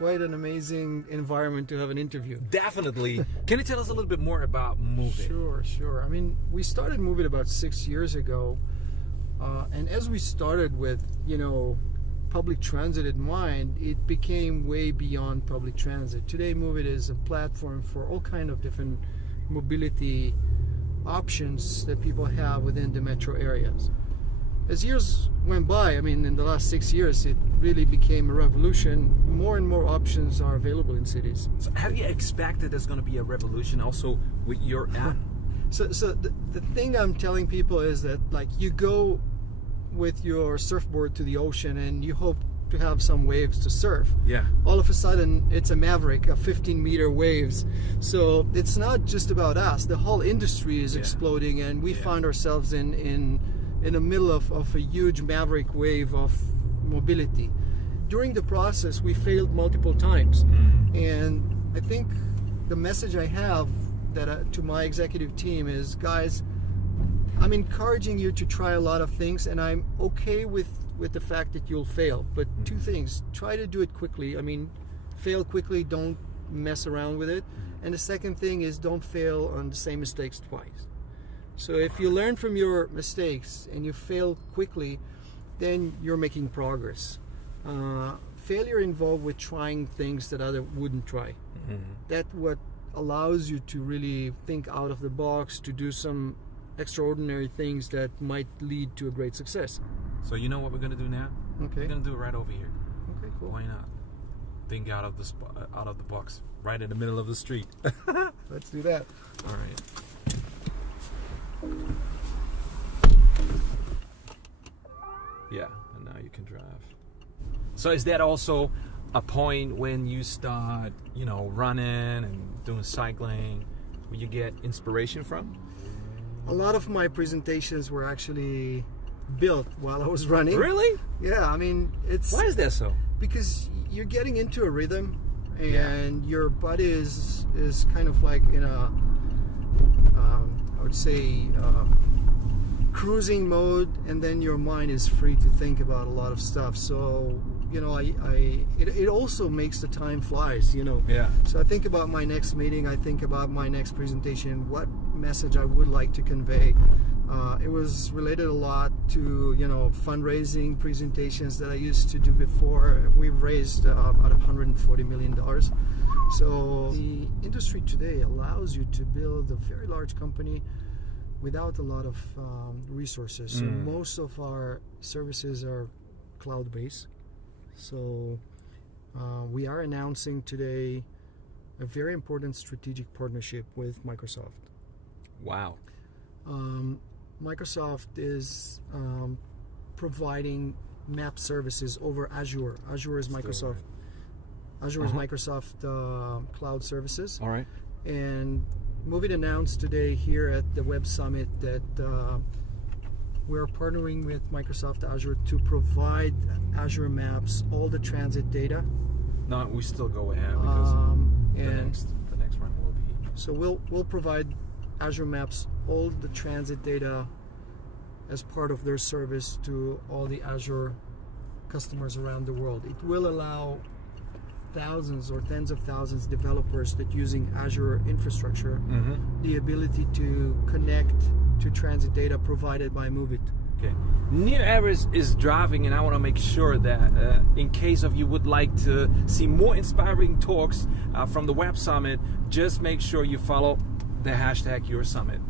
quite an amazing environment to have an interview. Definitely. Can you tell us a little bit more about Moovit? Sure. I mean, we started Moovit about 6 years ago, and as we started with, public transit in mind, it became way beyond public transit. Today, Moovit is a platform for all kind of different mobility options that people have within the metro areas. As years went by, I mean, in the last 6 years, it really became a revolution. More and more options are available in cities. So have you expected there's going to be a revolution also with your app? So the thing I'm telling people is that, like, you go with your surfboard to the ocean and you hope to have some waves to surf. Yeah. All of a sudden, it's a Maverick of 15-meter waves. So it's not just about us. The whole industry is exploding, and we find ourselves in the middle of a huge Maverick wave of mobility. During the process, we failed multiple times. And I think the message I have to my executive team is, guys, I'm encouraging you to try a lot of things, and I'm okay with the fact that you'll fail. But two things: try to do it quickly. I mean, fail quickly, don't mess around with it. And the second thing is, don't fail on the same mistakes twice. So if you learn from your mistakes and you fail quickly, then you're making progress. Failure involved with trying things that others wouldn't try. That's what allows you to really think out of the box, to do some extraordinary things that might lead to a great success. So you know what we're going to do now? Okay. We're going to do it right over here. Okay, cool. Why not? Think out of the box, right in the middle of the street. Let's do that. All right. Yeah, and now you can drive. So is that also a point when you start, running and doing cycling, where you get inspiration from? A lot of my presentations were actually built while I was running. Really? Yeah, I mean, it's... Why is that so? Because you're getting into a rhythm, and your body is kind of like in a, I would say, cruising mode, and then your mind is free to think about a lot of stuff. So, it also makes the time flies, Yeah. So I think about my next meeting, I think about my next presentation, what message I would like to convey. It was related a lot to, fundraising presentations that I used to do before. We've raised about $140 million. So the industry today allows you to build a very large company without a lot of resources. So most of our services are cloud-based. So we are announcing today a very important strategic partnership with Microsoft. Wow. Microsoft is providing map services over Azure. Azure is Microsoft. Azure is Microsoft Cloud Services. All right. And Moovit announced today here at the Web Summit that we're partnering with Microsoft Azure to provide Azure Maps all the transit data. No, we still go ahead because the next one will be. So we'll provide Azure Maps all the transit data as part of their service to all the Azure customers around the world. It will allow thousands or tens of thousands of developers that using Azure infrastructure the ability to connect to transit data provided by Moovit. Okay. Nir Erez is driving, and I want to make sure that in case of you would like to see more inspiring talks from the Web Summit, just make sure you follow the hashtag YourSummit.